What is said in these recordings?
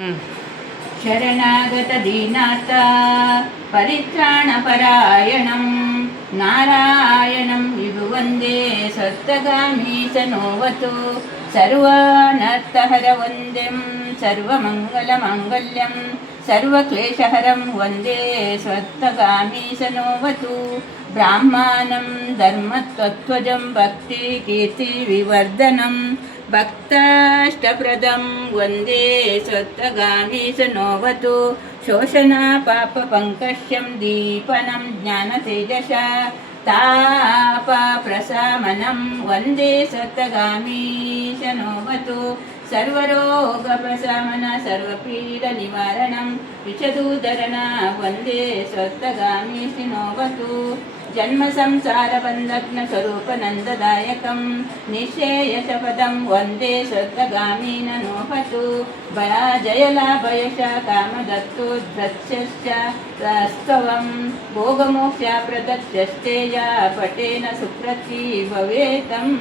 शरणागत दीनार्थ परित्राणपरायणं नारायणं विभुवन्दे सत्तगामी सनोवतु सर्वानर्थहर वन्द्यं सर्वमङ्गलमाङ्गल्यं सर्वक्लेशहरं वन्दे सत्तगामी सनोवतु ब्राह्मणं धर्मतत्त्वजं भक्तिकीर्तिविवर्धनं भक्ताष्टप्रदं वन्दे सत्तगामी सनोवतु शोषणा पापपङ्कष्यं दीपनं ज्ञानतेजसा तापप्रशमनं वन्दे सत्तगामी सनोवतु सर्वरोगप्रशमन सर्वपीडनिवारणं विषदूधरण वन्दे सत्तगामी सनोवतु जन्मसंसारबन्धघ्न स्वरूपनन्ददायकं निःशेयशपदं वन्दे सत्तगामी नोपतु जयलाभयश कामदत्तोद्धश्च स्तवं भोगमोक्षप्रदक्षस्तेजा पटेन सुप्रती भवेतम्।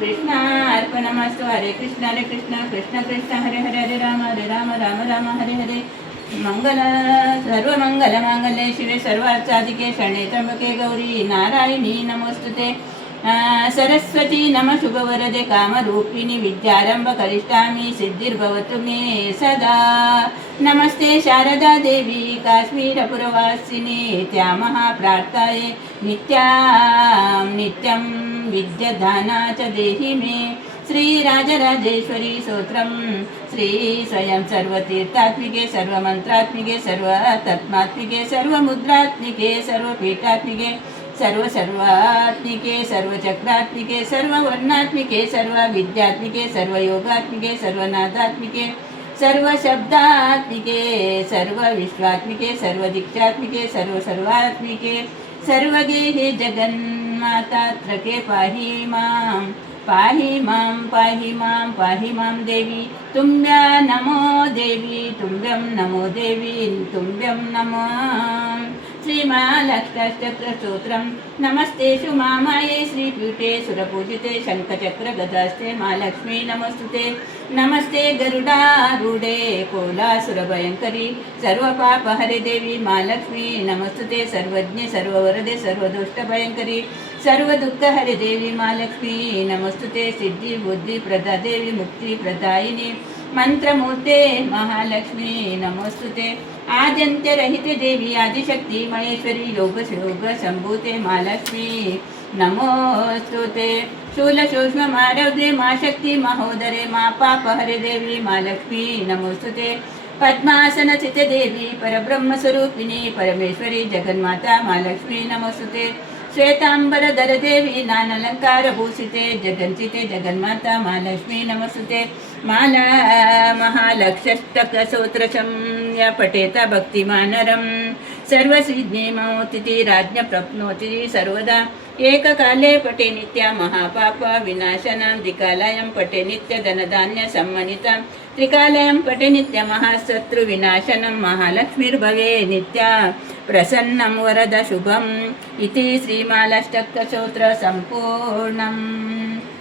कृष्णार्पणमस्तु। हरे कृष्ण कृष्ण कृष्ण हरे हरे हरे राम राम राम हरे हरे। सर्वमङ्गलमाङ्गल्ये शिवे सर्वार्थसाधिके शरण्ये त्र्यम्बके गौरी नारायणी नमोस्तुते। सरस्वती नम शुभवरदे कामरूपिणि विद्यारम्भ करिष्यामि सिद्धिर्भवतु मे सदा। नमस्ते शारदा देवी काश्मीरपुरवासिनी त्यामः प्रार्थये नित्यं विद्यादाना च देहि मे। श्रीराजराजेश्वरी स्तोत्रं श्री स्वयं सर्वतीर्थात्मिके सर्वमन्त्रात्मिके सर्वतत्त्वात्मिके सर्वमुद्रात्मिके सर्वपीठात्मिके सर्वात्मिके सर्वचक्रात्मिके सर्ववर्णात्मिके सर्वविद्यात्मिके सर्वयोगात्मिके सर्वनादात्मिके सर्वशब्दात्मिके सर्वविश्वात्मिके सर्वदीक्षात्मिके सर्वात्मिके सर्वगेहे जगन्माता त्रके पाहि मां देवी तुभ्यं नमो देवी तुभ्यं नमो देवी तुभ्यं नमः। श्रीमहालक्ष्मीस्तोत्रं नमस्तेषु मामाये श्रीपीठे सुरपूजिते शङ्खचक्रगदास्ते महालक्ष्मी नमस्तुते। नमस्ते गरुडारूढे कोलासुरभयङ्करी सर्वपापहरे देवी महालक्ष्मी नमस्तुते। सर्वज्ञे सर्ववरदे सर्वदुष्टभयङ्करी सर्वदुःखहरे देवी महालक्ष्मी नमस्तुते। सिद्धिबुद्धिप्रदा देवी मुक्तिप्रदायिनी मंत्रमूर्ते महालक्ष्मी नमोस्तुते। आद्यन्त्यरहिते देवी आदिशक्ति महेश्वरी योग संभूते महालक्ष्मी नमोस्तुते। शूलसूक्ष्ममारौद्रे मा शक्ति महोदरे मा पापहरे देवी महालक्ष्मी नमोस्तुते। पद्मासनस्थिते देवी परब्रह्मस्वरूपिणी परमेश्वरी जगन्माता महालक्ष्मी नमोस्तुते। श्वेतांबरधर देवी नानालंकारभूषिते जगन्सिते जगन्माता महालक्ष्मी नमस्तुते। महालक्ष्यष्टकस्तोत्रं य पठेत भक्तिमानरं सर्वसिद्धिमोतिति राज्ञ प्राप्नोति सर्वदा। एककाले पठे नित्या महापाप विनाशनं द्विकालयं पठे नित्य धनधान्य सम्मनितं त्रिकालयं पठे नित्य महाशत्रुविनाशनं महालक्ष्मीर्भवे नित्या प्रसन्नं वरद शुभम् इति श्रीमहालक्ष्मीस्तोत्र सम्पूर्णम्।